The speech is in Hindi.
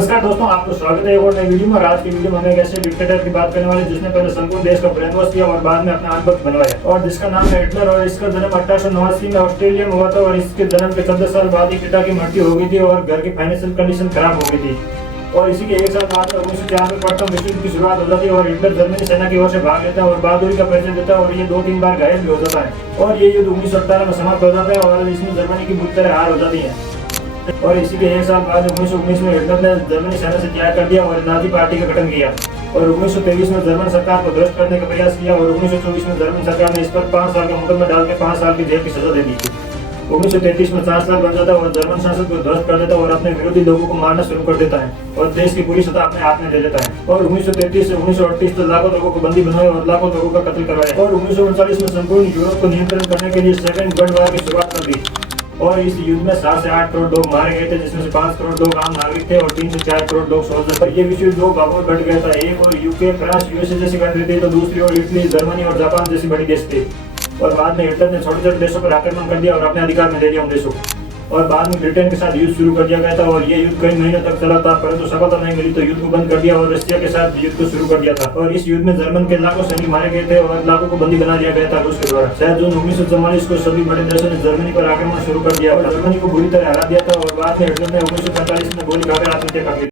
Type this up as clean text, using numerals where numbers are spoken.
नमस्कार दोस्तों, आपको स्वागत है एक और नई वीडियो में। आज की वीडियो में हमें एक ऐसे डिक्टेटर की बात करने वाले जिसने पहले संपूर्ण देश का ब्रेन वॉश किया और बाद में अपना आधिपत्य बनवाया, और जिसका नाम है हिटलर। और इसका जन्म 1889 में ऑस्ट्रेलिया में हुआ था और इसके जन्म के 14 साल बाद ही पिता की मृत्यु हो गई थी और घर की फाइनेंशियल कंडीशन खराब हो गई थी। और इसी के एक साल बाद 1904 में प्रथम विश्व युद्ध की शुरुआत हो जाती है और हिटलर जर्मनी सेना की ओर से भाग लेता है और बहादुरी का परिचय देता है और ये 2-3 बार घायल भी हो जाता है। और ये युद्ध 1918 में समाप्त हो जाता है और इसमें जर्मनी की बुरी तरह हार हो जाती है। और इसी के एक साल बाद 1919 में हिटलर ने जर्मनी सेना से त्याग कर दिया और नाजी पार्टी का गठन किया। और 1923 में जर्मन सरकार को ध्वस्त करने का प्रयास किया और 1924 में जर्मन सरकार ने इस पर 5 साल का मुकदमा डाल के 5 साल की जेल की सजा दे दी थी। 1933 में चांसलर बन जाता है और जर्मन संसद को ध्वस्त कर देता है और अपने विरोधी लोगों को मारना शुरू कर देता है और देश की पूरी सत्ता अपने हाथ में ले लेता है। और 1933 से 1938 तक लाखों लोगों को बंदी बनाया और लाखों लोगों का कत्ल करवाया। और 1939 में संपूर्ण यूरोप को नियंत्रण करने के लिए सेकेंड वर्ल्ड वॉर की शुरुआत कर दी। और इस युद्ध में 7 से 8 करोड़ लोग मारे गए थे, जिसमें से 5 करोड़ लोग आम नागरिक थे और 3 से 4 करोड़ लोग सोल्जर। और ये विश्व युद्ध 2 भागों में बढ़ गया था। एक और यूके, फ्रांस, यूएसए जैसी कंट्री थी, तो दूसरी ओर इटली, जर्मनी और जापान जैसी बड़ी देश थे। और बाद में हिटलर ने छोटे छोटे देशों पर आक्रमण कर दिया और अपने अधिकार में ले लिया उन देशों को। और बाद में ब्रिटेन के साथ युद्ध शुरू कर दिया गया था और ये युद्ध कई महीनों तक चला था, परंतु सफलता नहीं मिली तो युद्ध को बंद कर दिया और रशिया के साथ युद्ध को शुरू कर दिया था। और इस युद्ध में जर्मन के लाखों सैनिक मारे गए थे और लाखों को बंदी बना लिया गया था रूस के द्वारा। 6 जून 1944 को सभी बड़े देशों ने जर्मनी पर आक्रमण शुरू कर दिया और जर्मनी को बुरी तरह हरा दिया था। और बाद में हिटलर ने 1945 में गोली खाकर आत्महत्या कर ली।